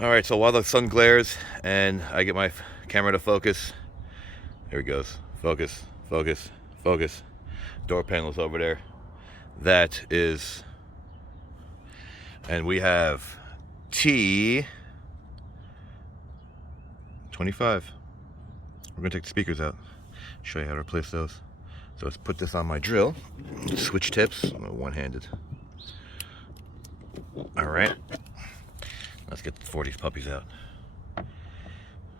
Alright, so while the sun glares and I get my camera to focus, here it goes. Focus, focus, focus. Door panels over there. That is, and we have T25. We're gonna take the speakers out, show you how to replace those. So let's put this on my drill, switch tips, I'm one-handed. All right, let's get the 40s puppies out.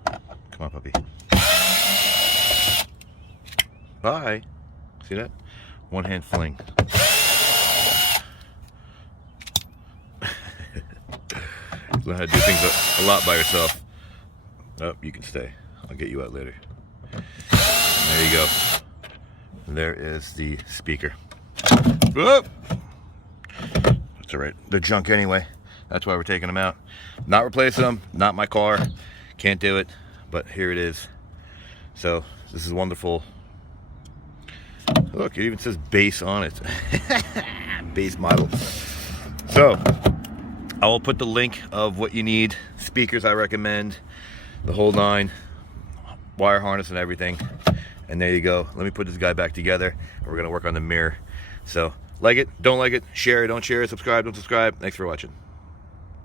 Come on, puppy. Bye. See that? One hand fling. Learn how to do things a lot by yourself. Oh, you can stay. I'll get you out later. There you go. There is the speaker. Whoop! That's alright. They're junk anyway. That's why we're taking them out. Not replacing them. Not my car. Can't do it. But here it is. So, this is wonderful. Look, it even says base on it. Base model. So, I will put the link of what you need. Speakers I recommend. The whole 9. Wire harness and everything. And there you go. Let me put this guy back together. And we're going to work on the mirror. So, like it, don't like it, share it, don't share it, subscribe, don't subscribe. Thanks for watching.